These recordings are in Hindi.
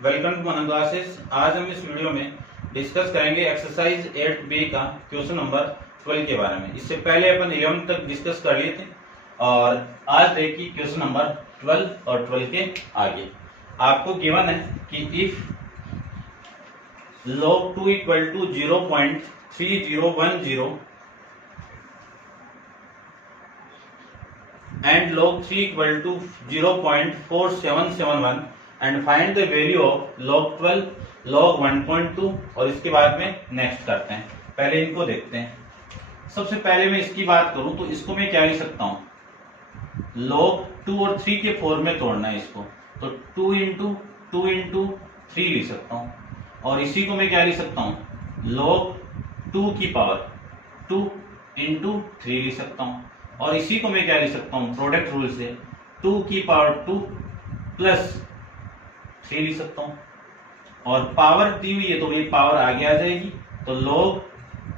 Welcome to Manan classes. आज हम इस वीडियो में डिस्कस करेंगे एक्सरसाइज 8B का क्वेश्चन नंबर 12 के बारे में। इससे पहले अपन 11 तक डिस्कस कर लिए थे और आज देखिए क्वेश्चन नंबर 12 और 12 के आगे आपको गिवन है कि if log 2 equal to 0.3010 and log 3 equal to 0.4771 and find the value of log 12, log 1.2 और इसके बाद में नेक्स्ट करते हैं। पहले इनको देखते हैं। सबसे पहले मैं इसकी बात करूं तो इसको मैं क्या लिख सकता हूं, log 2 और 3 के फॉर्म में तोड़ना है इसको, तो 2 इंटू 3 लिख सकता हूं और इसी को मैं क्या लिख सकता हूं, log 2 की पावर 2 इंटू 3 लिख सकता हूं और इसी को मैं क्या लिख सकता हूं, प्रोडक्ट रूल से 2 की पावर 2 प्लस 3 लिख सकता हूं और पावर दी हुई है तो ये पावर आगे आ जाएगी, तो log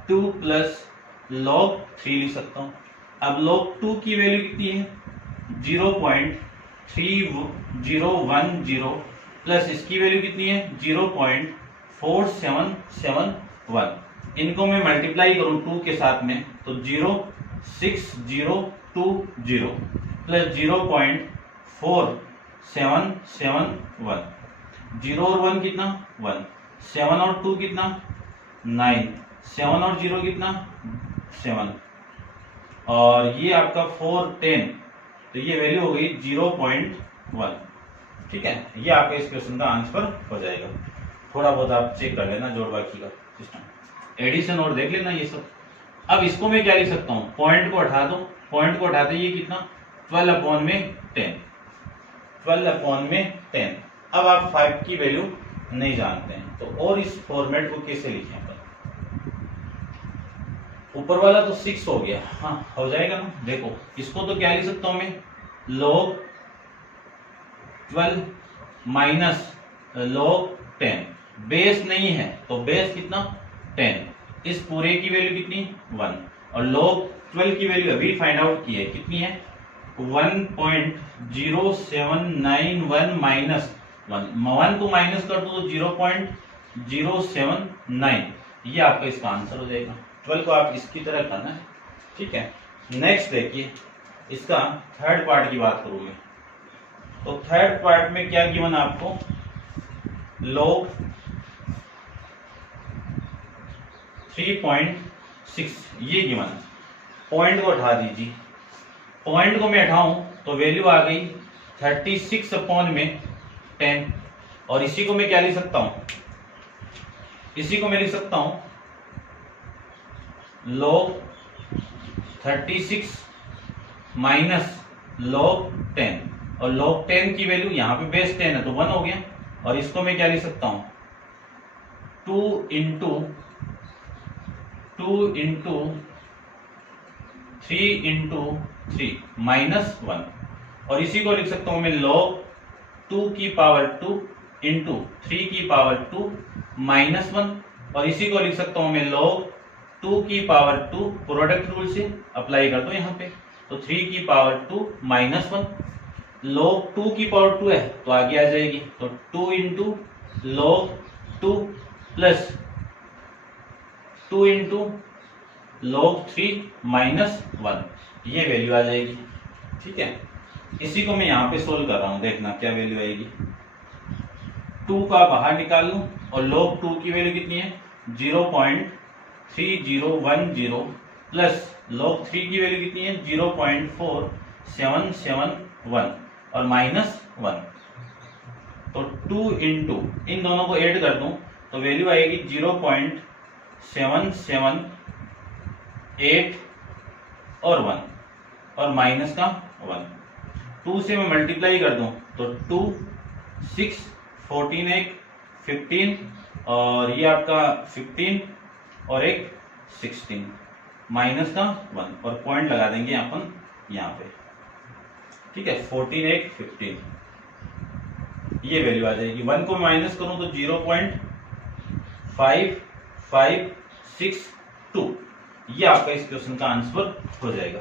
2 प्लस log 3 लिख सकता हूं। अब log 2 की वैल्यू कितनी है, 0.3010 प्लस इसकी वैल्यू कितनी है, 0.4771। इनको मैं मल्टीप्लाई करूं 2 के साथ में तो 0.6020 प्लस 0.4771। 0 और 1 कितना 1, 7 और 2 कितना 9, 7 और 0 कितना 7 और ये आपका 4 10, तो ये वैल्यू हो गई 0.1। ठीक है, ये आपका इस क्वेश्चन का आंसर हो जाएगा। थोड़ा बहुत आप चेक कर लेना जोड़ बाकी का सिस्टम, एडिशन और देख लेना ये सब। अब इसको मैं क्या लिख सकता हूं, पॉइंट को हटा दो, पॉइंट को हटाते ये कितना 12/10, 12/10। अब आप 5 की वैल्यू नहीं जानते हैं तो और इस फॉर्मेट को कैसे लिखें अपन, ऊपर वाला तो 6 हो गया, हाँ हो जाएगा ना। देखो इसको तो क्या लिख सकता हूं मैं, log 12 माइनस log 10। बेस नहीं है तो बेस कितना 10, इस पूरे की वैल्यू कितनी 1 और log 12 की वैल्यू अभी फाइंड आउट की है कितनी है 1.0791 माइनस 1 को माइनस कर दो तो 0.079। ये आपका इसका आंसर हो जाएगा। 12 को आप इसकी तरह करना है। ठीक है, नेक्स्ट देखिए इसका थर्ड पार्ट की बात करूं मैं, तो थर्ड पार्ट में क्या गिवन आपको, log 3.6 ये गिवन है। पॉइंट को हटा दीजिए, पॉइंट को मैं हटाऊं तो वैल्यू आ गई 36/10 और इसी को मैं क्या लिख सकता हूं, इसी को मैं लिख सकता हूं log 36 माइनस log 10 और log 10 की वैल्यू यहां पे बेस 10 है तो 1 हो गया और इसको मैं क्या लिख सकता हूं 2 इंटू 3 इंटू 3 माइनस 1 और इसी को लिख सकता हूं मैं log 2 की पावर 2 इंटू 3 की पावर 2 माइनस 1 और इसी को लिख सकता हूं मैं log 2 की पावर 2 प्रोडक्ट रूल से अप्लाई कर दो यहाँ पे, तो 3 की पावर 2 माइनस 1। log 2 की पावर 2 है तो आगे आ जाएगी, तो 2 into log 2 plus 2 into log 3 minus 1, ये वैल्यू आ जाएगी। ठीक है, इसी को मैं यहाँ पे सोल्व कर रहा हूँ, देखना क्या वैल्यू आएगी। 2 का बाहर निकाल लूं और log 2 की वैल्यू कितनी है 0.3010 प्लस log 3 की वैल्यू कितनी है 0.4771 और माइनस 1, तो 2 इंटू इन दोनों को ऐड कर दूं तो वैल्यू आएगी 0.778 और 1 और माइनस का 1। 2 से मैं मल्टीप्लाई कर दूं तो 2 6 14 एक 15 और ये आपका 15 और एक 16 माइनस का 1 और पॉइंट लगा देंगे अपन यहाँ पे। ठीक है, 14 एक 15 ये वैल्यू आ जाएगी। 1 को माइनस करूं तो 0.5562, ये आपका इस क्वेश्चन का आंसर हो जाएगा।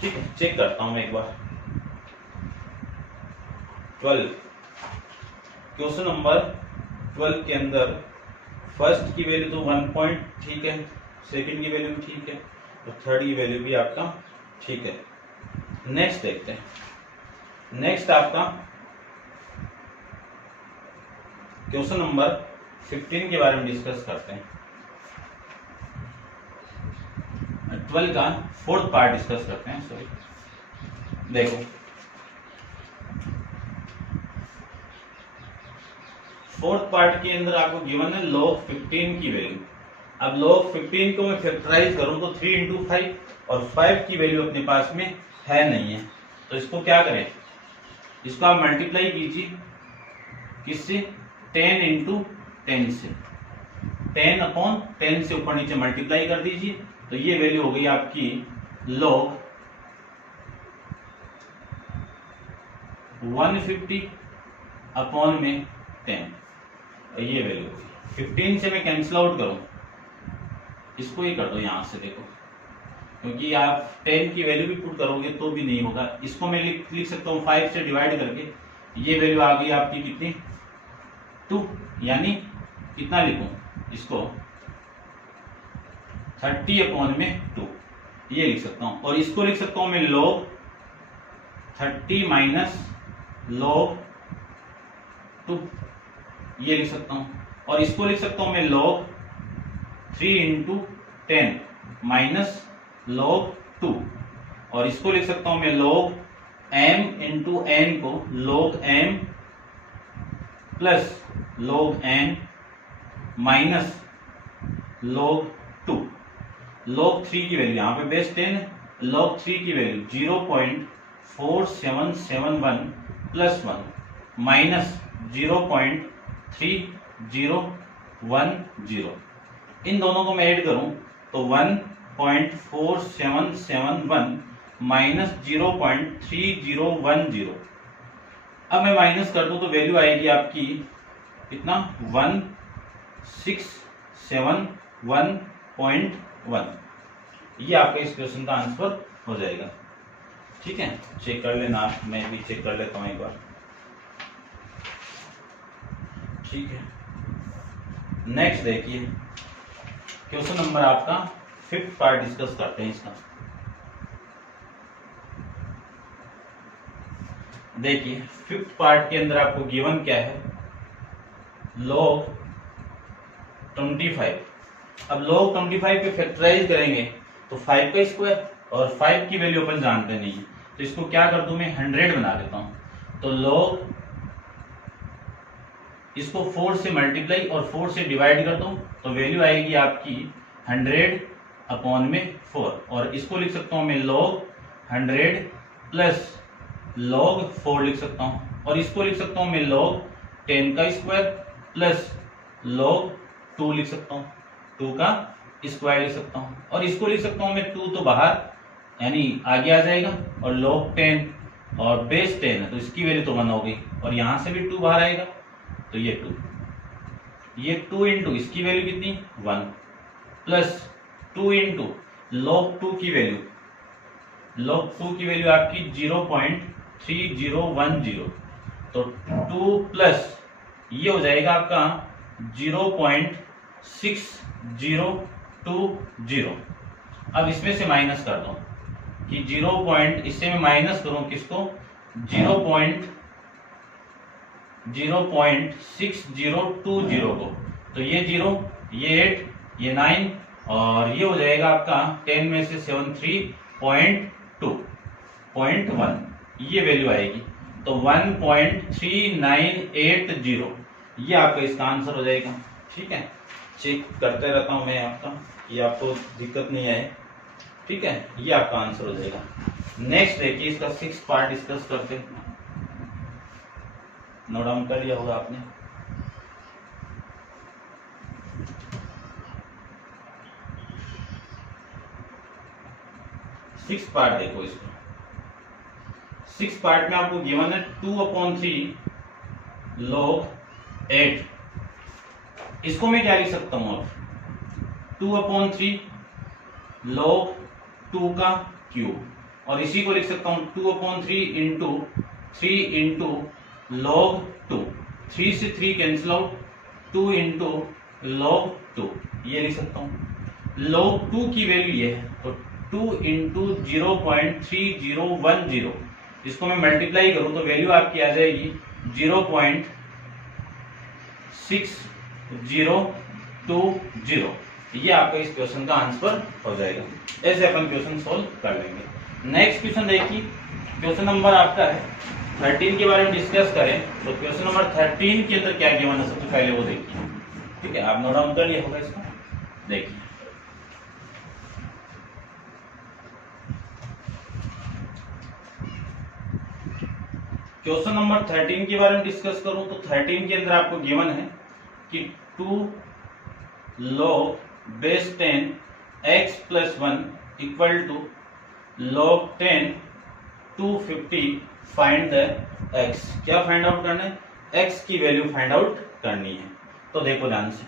ठीक है, चेक करता हूं मैं एक बार। 12 क्वेश्चन नंबर 12 के अंदर फर्स्ट की वैल्यू तो 1 पॉइंट ठीक है, सेकंड की वैल्यू भी ठीक है और थर्ड की वैल्यू भी आपका ठीक है। नेक्स्ट देखते हैं। नेक्स्ट आपका क्वेश्चन नंबर 15 के बारे में डिस्कस करते हैं। 12 का फोर्थ पार्ट डिस्कस करते हैं। सॉरी, देखो फोर्थ पार्ट के अंदर आपको गिवन है log 15 की वैल्यू। अब log 15 को मैं फैक्टराइज करूं तो 3 इंटू 5 और 5 की वैल्यू अपने पास में है नहीं है, तो इसको क्या करें, इसको आप मल्टीप्लाई कीजिए किससे, 10 इंटू 10 से, 10 अपॉन 10 से ऊपर नीचे मल्टीप्लाई कर दीजिए, तो ये वैल्यू हो गई आपकी log 150 अपॉन में 10, ये वैल्यू होगी। 15 से मैं कैंसिल आउट करूं, इसको ही कर दो यहां से, देखो क्योंकि आप 10 की वैल्यू भी पुट करोगे तो भी नहीं होगा। इसको मैं लिख सकता हूँ 5 से डिवाइड करके, ये वैल्यू आ गई आपकी कितनी, 2, यानी कितना लिखूं इसको, 30 अपॉन में 2, ये लिख सकता हूं। और इसको लिख सकता हूं मैं log 30 माइनस log 2, ये लिख सकता हूं। और इसको लिख सकता हूं मैं log 3 इंटू 10 माइनस log 2, और इसको लिख सकता हूं मैं log m इंटू n को log m plus log n minus log 2। log 3 की वैल्यू यहाँ पे बेस 10 है, log 3 की वैल्यू 0.4771 प्लस 1 माइनस 0.3010। इन दोनों को मैं ऐड करूं तो 1.4771 माइनस 0.3010। अब मैं माइनस कर दूं तो वैल्यू आएगी आपकी कितना, 1671.1। ये आपका इस क्वेश्चन का आंसर हो जाएगा। ठीक है, चेक कर लेना, मैं भी चेक कर लेता हूं एक बार। ठीक है, नेक्स्ट देखिए क्वेश्चन नंबर आपका 5th पार्ट डिस्कस करते हैं इसका। देखिए 5th पार्ट के अंदर आपको गिवन क्या है, log 25। अब log 25 पे फैक्टराइज करेंगे तो 5 का स्क्वायर, और 5 की वैल्यू अपन जानते नहीं है, तो इसको क्या कर दूं मैं 100 बना देता हूं। तो log इसको 4 से मल्टीप्लाई और 4 से डिवाइड कर दूं तो वैल्यू आएगी आपकी 100 अपॉन में 4, और इसको लिख सकता हूं मैं log 100 प्लस log 4 लिख सकता हूं, और इसको लिख सकता हूं मैं log 10 का स्क्वायर प्लस log 2 लिख सकता हूं, 2 का स्क्वायर लिख सकता हूं, और इसको लिख सकता हूं मैं 2 तो बाहर यानी आगे आ जाएगा, और log 10 और बेस 10 है तो इसकी वैल्यू तो 1 हो गई, और यहां से भी 2 बाहर आएगा तो ये 2 इंटू इसकी वैल्यू कितनी 1 प्लस 2 इंटू log 2 की वैल्यू, log 2 की वैल्यू आपकी 0.3010, तो 2 प्लस ये हो जाएगा आपका 0.6020। अब इसमें से माइनस कर दो कि 0. इससे मैं माइनस करूं किसको, 0.6020 को, तो ये 0, ये 8, ये 9, और ये हो जाएगा आपका 10 में से 7 3.2.1, ये वैल्यू आएगी, तो 1.3980, ये आपका इसका आंसर हो जाएगा। ठीक है, चेक करते रहता हूं मैं आपका, ये आपको दिक्कत नहीं आए। ठीक है, ये आपका आंसर हो जाएगा। नेक्स्ट देखिए इसका 6th पार्ट डिस्कस करते हैं। नोट डाउन कर लिया होगा आपने। सिक्स पार्ट देखो इसको। 6th पार्ट में आपको गिवन है 2/3 log 8। इसको मैं क्या लिख सकता हूं, अब 2/3 log 2 का क्यूब, और इसी को लिख सकता हूं 2/3 इंटू 3 इंटू log 2, 3 से 3 कैंसिल आउट, 2 इंटू log 2, ये लिख सकता हूँ। log 2 की वैल्यू ये है, तो 2 इंटू 0.3010, इसको मैं मल्टीप्लाई करूँ तो वैल्यू आपकी आ जाएगी 0.6020। ये आपका इस क्वेश्चन का आंसर हो जाएगा। ऐसे अपन क्वेश्चन सोल्व कर लेंगे। नेक्स्ट क्वेश्चन देखिए, क्वेश्चन नंबर आपका है 13 के बारे में डिस्कस करें तो क्वेश्चन नंबर 13 के अंदर क्या गिवन है सबसे पहले वो देखिए। ठीक है, आप नोट डाउन कर लिया होगा इसको। देखिए क्वेश्चन नंबर 13 के बारे में डिस्कस करूं तो 13 के अंदर आपको गिवन है कि 2 log base 10 x plus 1 equal to log 10 250 find the x। क्या फाइंड आउट करना है? x की वैल्यू फाइंड आउट करनी है। तो देखो ध्यान से,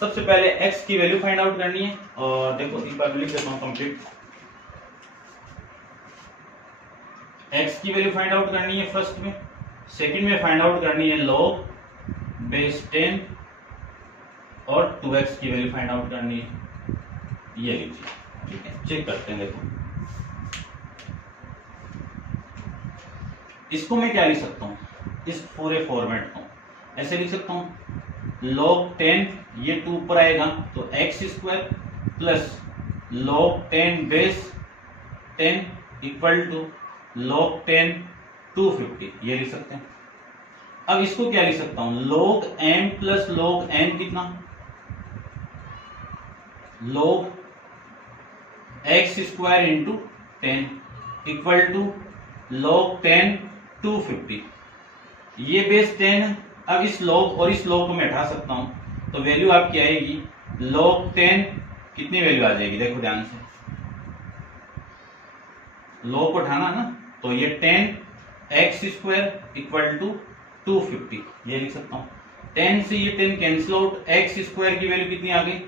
सबसे पहले x की वैल्यू फाइंड आउट करनी है। और देखो एक बार लिख देता हूं कंप्लीट। x की वैल्यू फाइंड आउट करनी है फर्स्ट में, सेकंड में फाइंड आउट करनी है log base 10 और 2x की वैल्यू फाइंड आउट करनी है। ये लीजिए, ठीक है, चेक करते हैं। देखो इसको मैं क्या लिख सकता हूं, इस पूरे फॉर्मेट को ऐसे लिख सकता हूं, log 10 ये 2 ऊपर आएगा तो x square plus log 10 base 10 equal to log 10 250, ये लिख सकते हैं। अब इसको क्या लिख सकता हूं, log m plus log n कितना, log x square into 10 equal to log 10 250। ये बेस 10 है। अब इस log और इस log को मैं हटा सकता हूं तो वैल्यू आपकी आएगी log 10, कितनी वैल्यू आ जाएगी देखो ध्यान से, log को हटाना ना, तो ये 10 x स्क्वायर इक्वल टू 250, ये लिख सकता हूं। 10 से ये 10 कैंसिल आउट, x स्क्वायर की वैल्यू कितनी आ गई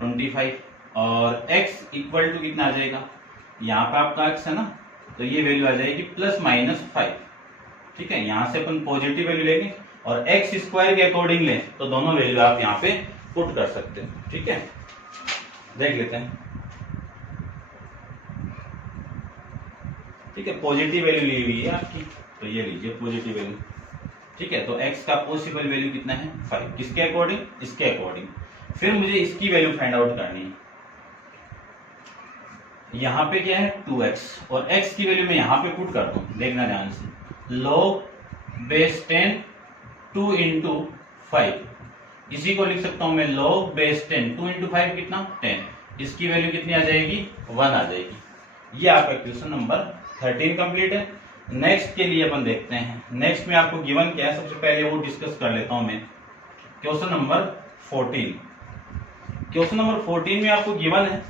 25 और x इक्वल टू कितना आ जाएगा, यहाँ पे आपका x है ना, तो ये वैल्यू आ जाएगी ±5। ठीक है, यहां से अपन पॉजिटिव वैल्यू लेंगे और x स्क्वायर के अकॉर्डिंग लें तो दोनों वैल्यू आप यहाँ पे पुट कर सकते हैं। ठीक है, देख लेते हैं। ठीक है, पॉजिटिव वैल्यू ली हुई है आपकी, तो ये लीजिए पॉजिटिव वैल्यू। ठीक है, तो x का पॉसिबल वैल्यू कितना है 5, किसके अकॉर्डिंग, इसके अकॉर्डिंग। फिर मुझे इसकी वैल्यू फाइंड आउट करनी है। यहाँ पे क्या है 2x और x की वैल्यू मैं यहाँ पे पुट करता हूँ, देखना ध्यान से, log बेस 10 2 इंटू 5, इसी को लिख सकता हूँ मैं log बेस 10 2 इंटू 5 कितना 10, इसकी वैल्यू कितनी आ जाएगी 1 आ जाएगी। ये आपका क्वेश्चन नंबर 13 कंप्लीट है। नेक्स्ट के लिए अपन देखते हैं। नेक्स्ट में आपको गिवन क्या है सबसे पहले वो डिस्कस कर लेता हूं मैं। क्वेश्चन नंबर 14, क्वेश्चन नंबर 14 में आपको गिवन है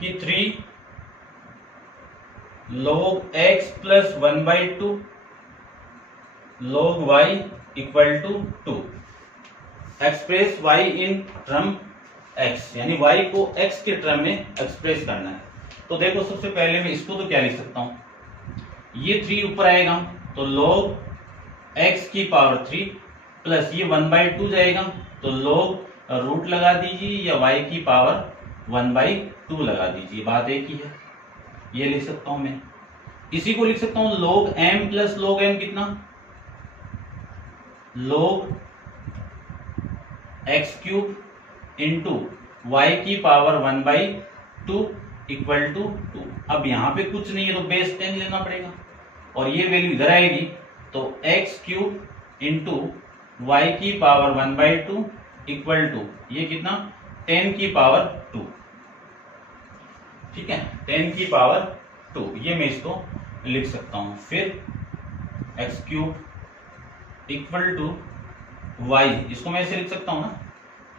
कि 3 log x plus 1/2 log y equal to 2, express y in term x, यानी y को x के टर्म में एक्सप्रेस करना है। तो देखो सबसे पहले मैं इसको तो क्या लिख सकता हूं, ये 3 ऊपर आएगा तो log x की पावर 3 प्लस ये 1/2 जाएगा तो log रूट लगा दीजिए या y की पावर 1/2 लगा दीजिए, बात एक ही है। ये लिख सकता हूं मैं। इसी को लिख सकता हूं log m plus log n कितना, log x cube into y की पावर 1/2 इक्वल टू 2। अब यहां पे कुछ नहीं है तो बेस 10 लेना पड़ेगा और ये वैल्यू इधर आएगी तो x क्यूब इंटू y की पावर 1/2 इक्वल टू ये कितना 10 की पावर 2। ठीक है, 10 की पावर 2, ये मैं इसको लिख सकता हूं। फिर x cube equal to y, इसको मैं ऐसे लिख सकता हूं ना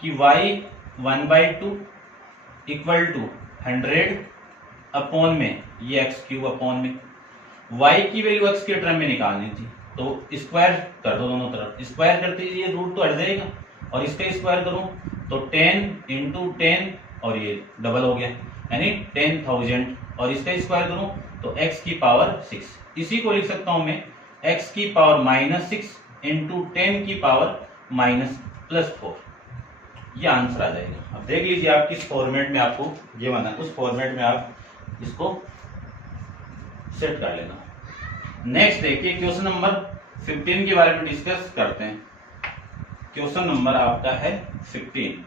कि y 1/2 इक्वल टू 100 अपॉन में ये x क्यूब अपॉन में, y की वैल्यू x के टर्म में निकालनी थी तो स्क्वायर कर दो दोनों तरफ, स्क्वायर करते ये रूट तो हट जाएगा और इसका स्क्वायर करूं तो 10 इंटू 10 और ये डबल हो गया यानी 10,000 और इसका स्क्वायर करूं तो x की पावर 6। इसी को लिख सकता हूं मैं x की पावर -6 इंटू 10 की पावर -+4। ये आंसर आ जाएगा। अब देख लीजिए आप किस फॉर्मेट में आपको ये बना, उस फॉर्मेट में आप इसको सेट कर लेना। नेक्स्ट देखिए क्वेश्चन नंबर 15 के बारे में डिस्कस करते हैं। क्वेश्चन नंबर आपका है 15।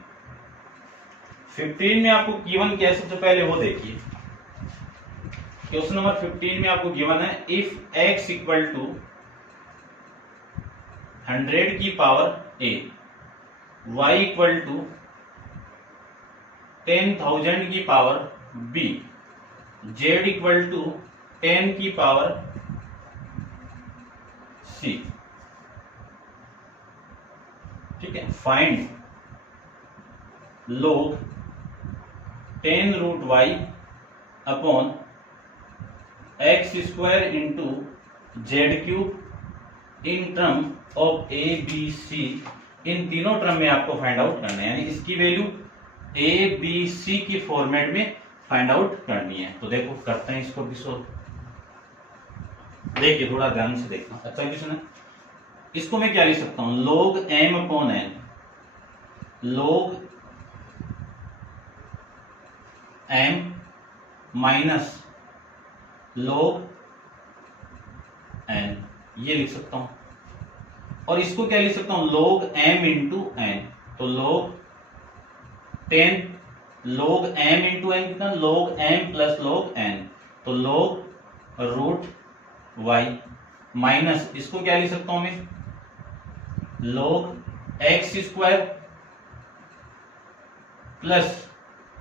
15 में आपको गिवन क्या है, सबसे पहले वो देखिए। क्वेश्चन नंबर 15 में आपको गिवन है इफ x इक्वल टू 100 की power a, y equal to 10,000 की power b, z equal to 10 की पावर c। ठीक है, find log 10 root y upon x square into Z cube in term of A B C. इन तीनों टर्म में आपको फाइंड आउट करना है, यानी इसकी वैल्यू ए बी सी की फॉर्मेट में फाइंड आउट करनी है। तो देखो करते हैं इसको भी सोल्व। देखिए थोड़ा ध्यान से देखना, अच्छा क्वेश्चन है। इसको मैं क्या लिख सकता हूं, log m upon n, log m minus log n, ये लिख सकता हूं। और इसको क्या लिख सकता हूं, log m इंटू n। तो log 10 log m into n कितना, log m plus log n, तो log रूट y माइनस इसको क्या लिख सकता हूं मैं, log x square plus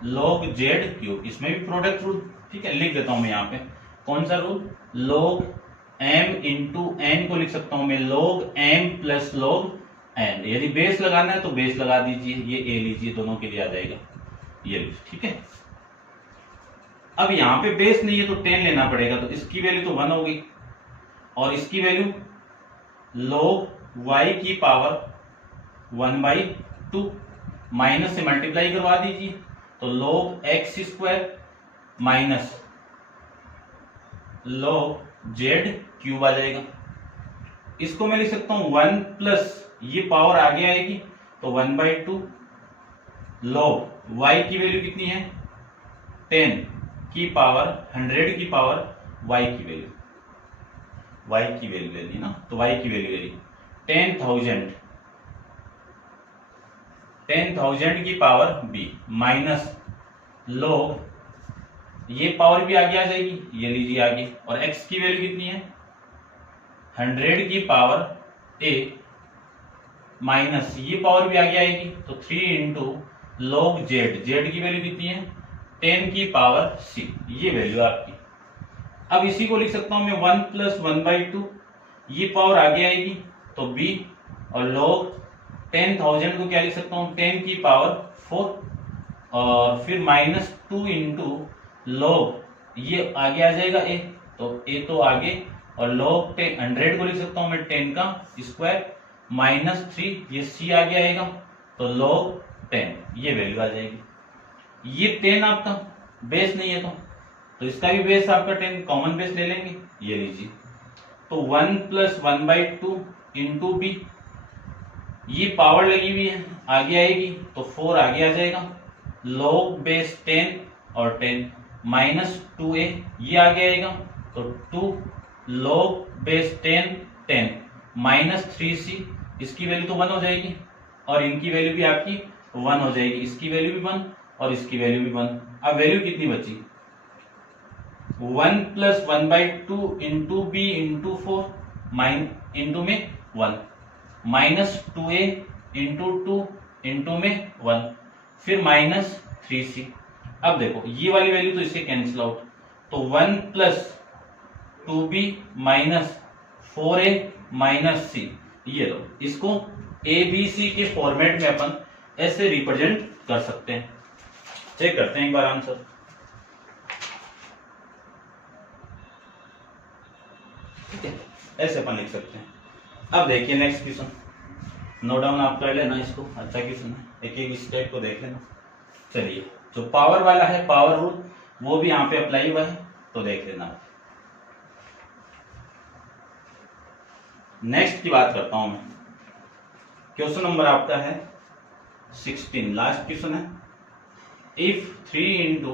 log z cube. इसमें भी प्रोडक्ट रूल, ठीक है, लिख देता हूं मैं यहाँ पे। कौन सा rule, log m into n को लिख सकता हूं मैं log m plus log n। यदि बेस लगाना है तो बेस लगा दीजिए, ये a लीजिए, दोनों के लिए आ जाएगा ये लीजिए। ठीक है, अब यहाँ पे बेस नहीं है तो 10 लेना पड़ेगा, तो इसकी वैल्यू तो 1 हो गई और इसकी वैल्यू log y की पावर 1/2 माइनस से मल्टीप्लाई करवा दीजिए, तो log x square minus log z cube आ जाएगा। इसको मैं लिख सकता हूं 1 प्लस ये पावर आगे आएगी तो 1/2 log y की वैल्यू कितनी है 10 की पावर 100 की पावर y की वैल्यू, y की वैल्यू लेनी ना, तो y की वैल्यू ले ली 10,000 की पावर b माइनस log ये पावर भी आगे आ जाएगी, ये लीजिए आगे, और x की वैल्यू कितनी है 100 की पावर a माइनस ये पावर भी आगे आएगी तो 3 इंटू log z, z की वैल्यू कितनी है 10 की पावर c, ये वैल्यू आपकी। अब इसी को लिख सकता हूं मैं 1 प्लस 1/2, ये पावर आगे आएगी तो b, और log 10,000 को क्या लिख सकता हूं 10 की पावर 4, और फिर माइनस 2 इंटू log ये आगे आ जाएगा a, तो a तो आगे, और log 100 को लिख सकता हूं मैं 10 का स्क्वायर माइनस 3, ये c आगे आएगा तो log 10 ये वैल्यू आ जाएगी। ये 10 आपका बेस नहीं है तो इसका भी बेस आपका 10, कॉमन बेस ले लेंगे, ये लीजिए, तो 1 प्लस 1/2 इंटू b, ये पावर लगी हुई है आगे आएगी तो 4 आगे आ जाएगा, log बेस 10 और 10 माइनस 2a ये आगे आएगा तो 2 log बेस 10 माइनस 3c, इसकी वैल्यू तो 1 हो जाएगी और इनकी वैल्यू भी आपकी 1 हो जाएगी, इसकी वैल्यू भी 1 और इसकी वैल्यू भी 1। अब वैल्यू कितनी बची 1 plus 1/2 into b into 4 into में 1 माइनस 2a इंटू 2 इंटू में 1 फिर माइनस 3c। अब देखो ये वाली वैल्यू तो इससे कैंसिल आउट, तो 1 plus 2b minus 4a minus c, ये लो, इसको ए बी सी के फॉर्मेट में अपन ऐसे रिप्रेजेंट कर सकते हैं। चेक करते हैं एक बार आंसर। ठीक है, ऐसे अपन लिख सकते हैं। अब देखिए नेक्स्ट क्वेश्चन, नोट डाउन आप कर लेना इसको, अच्छा क्वेश्चन है, एक एक स्टेप को देख लेना। चलिए जो पावर वाला है पावर रूल वो भी यहाँ पे अप्लाई हुआ है तो देख लेना। नेक्स्ट की बात करता हूं मैं। क्वेश्चन नंबर आपका है 16, लास्ट क्वेश्चन है। If 3 into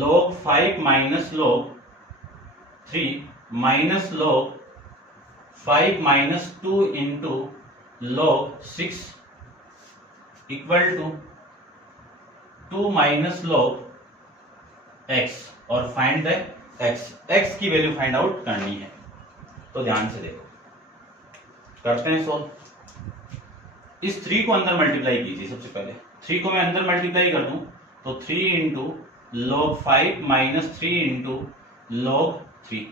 log 5 minus log 3 minus log 5 minus 2 into log 6 equal to 2 minus log x, और फाइंड द x की वैल्यू फाइंड आउट करनी है। तो ध्यान से देखो, करते हैं सोल्व। इस 3 को अंदर मल्टीप्लाई कीजिए। सबसे पहले 3 को मैं अंदर मल्टीप्लाई कर दूं तो 3 into log 5 minus 3 into log 3,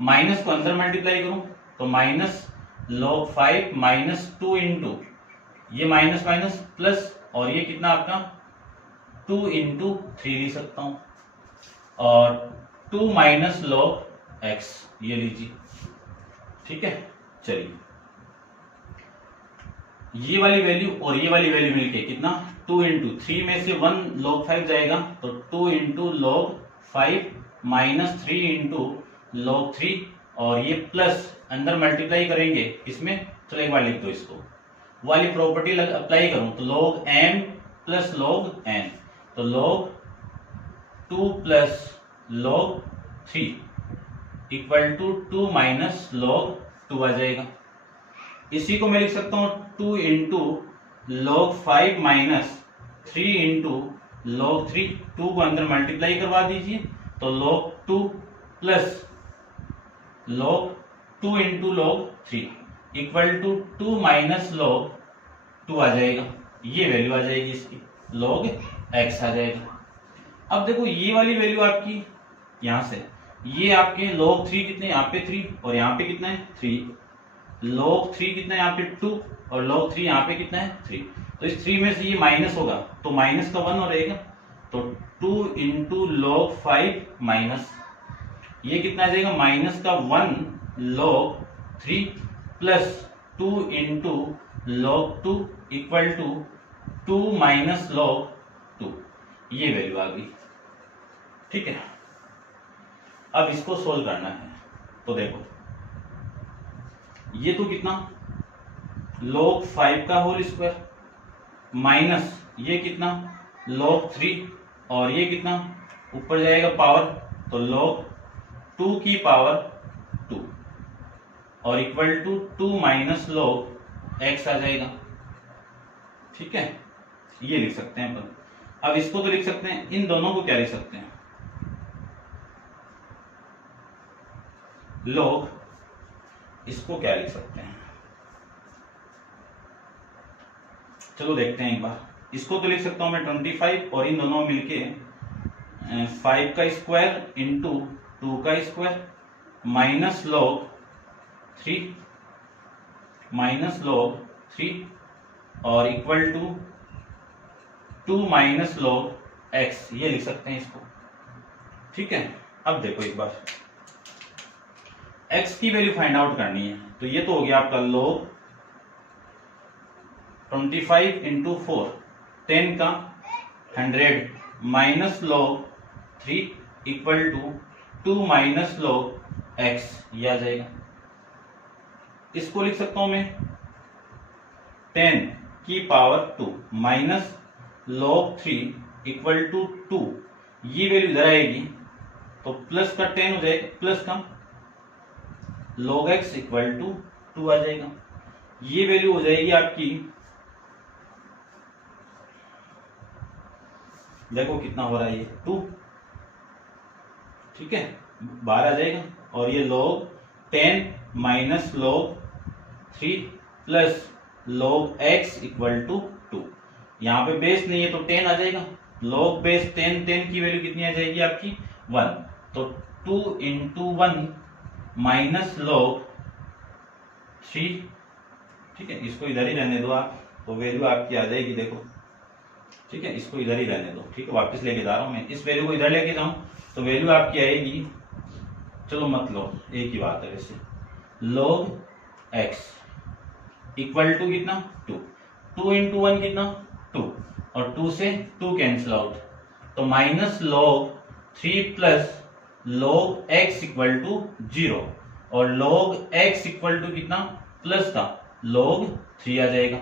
minus को अंदर मल्टीप्लाई करूं तो माइनस log 5 माइनस 2 इंटू ये माइनस माइनस प्लस, और ये कितना आपका 2 इंटू 3 लिख सकता हूं, और 2 माइनस log x ये लीजिए। ठीक है, चलिए ये वाली वैल्यू और ये वाली वैल्यू मिलके कितना 2 इंटू 3 में से 1 log 5 जाएगा तो 2 into log 5 minus 3 into log 3, और ये प्लस अंदर मल्टीप्लाई करेंगे इसमें। चलो एक बार लिख दो इसको, वाली प्रॉपर्टी अप्लाई करूं तो log m plus log n, तो log 2 plus log 3 equal to 2 minus log 2 आ जाएगा। इसी को मैं लिख सकता हूं 2 into log 5 minus 3 into log 3, 2 को अंदर मल्टीप्लाई करवा दीजिए तो log 2 plus log 2 into log 3 equal to 2 minus log 2 आ जाएगा। ये वैल्यू आ जाएगी इसकी, log x आ जाएगा। अब देखो ये वाली वैल्यू आपकी यहां से, ये आपके log 3 कितने, यहाँ पे 3 और यहाँ पे कितना है 3, log 3 कितना है यहाँ पे 2 और log 3 यहाँ पे कितना है 3। तो इस 3 में से ये माइनस होगा तो माइनस का 1 हो रहेगा, तो 2 इंटू log 5 माइनस ये कितना आ जाएगा माइनस का 1 log 3 plus 2 into log 2 equal to 2 minus log 2, ये वैल्यू आ गई। ठीक है, अब इसको सोल्व करना है तो देखो ये तो कितना log 5 का होल स्क्वायर माइनस ये कितना log 3, और ये कितना ऊपर जाएगा पावर तो log 2 की पावर 2, और equal to 2 minus log x आ जाएगा। ठीक है, ये लिख सकते हैं अपन। अब इसको तो लिख सकते हैं, इन दोनों को क्या लिख सकते हैं log, इसको क्या लिख सकते हैं, चलो देखते हैं एक बार। इसको तो लिख सकता हूं मैं 25, और इन दोनों मिलके 5 का स्क्वायर इंटू 2 का स्क्वायर माइनस log 3 और equal to 2 minus log x, ये लिख सकते हैं इसको। ठीक है, अब देखो एक बार x की वैल्यू फाइंड आउट करनी है तो ये तो हो गया आपका log 25 इंटू 4 10 का 100 minus log 3 equal to 2 minus log x, ये आ जाएगा। इसको लिख सकता हूं मैं 10 की power 2 minus log 3 equal to 2, ये वैल्यू इधर आएगी तो प्लस का 10 हो जाएगा, प्लस का log x इक्वल टू 2 आ जाएगा। ये वैल्यू हो जाएगी आपकी, देखो कितना हो रहा है ये 2। ठीक है, बाहर आ जाएगा, और ये log 10 minus log 3 plus log x equal to 2, यहाँ पे बेस नहीं है तो 10 आ जाएगा, log बेस 10 की वैल्यू कितनी आ जाएगी आपकी 1, तो 2 इंटू 1 माइनस log 3। ठीक है, इसको इधर ही रहने दो आप, तो वैल्यू आपकी आ जाएगी देखो। ठीक है, इसको इधर ही रहने दो। ठीक है, वापस लेके जा रहा हूं मैं, इस वैल्यू को इधर लेके जाऊं तो वैल्यू आपकी आएगी, चलो मत लो एक ही बात है वैसे, log x इक्वल टू कितना 2, 2 इंटू 1 कितना 2, और 2 से 2 कैंसिल आउट, तो minus log 3 plus log x equal to 0, और log x इक्वल टू कितना प्लस का log 3 आ जाएगा।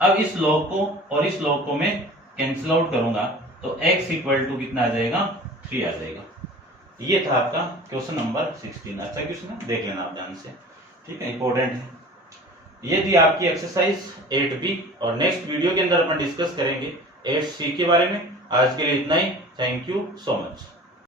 अब इस log को और इस log को मैं कैंसिल आउट करूंगा तो x इक्वल टू कितना आ जाएगा 3 आ जाएगा। ये था आपका क्वेश्चन नंबर 16। अच्छा क्वेश्चन है, देख लेना आप ध्यान से, ठीक है, इंपॉर्टेंट है। ये थी आपकी एक्सरसाइज 8B और नेक्स्ट वीडियो के अंदर अपन डिस्कस करेंगे 8C के बारे में। आज के लिए इतना ही। Thank you so much.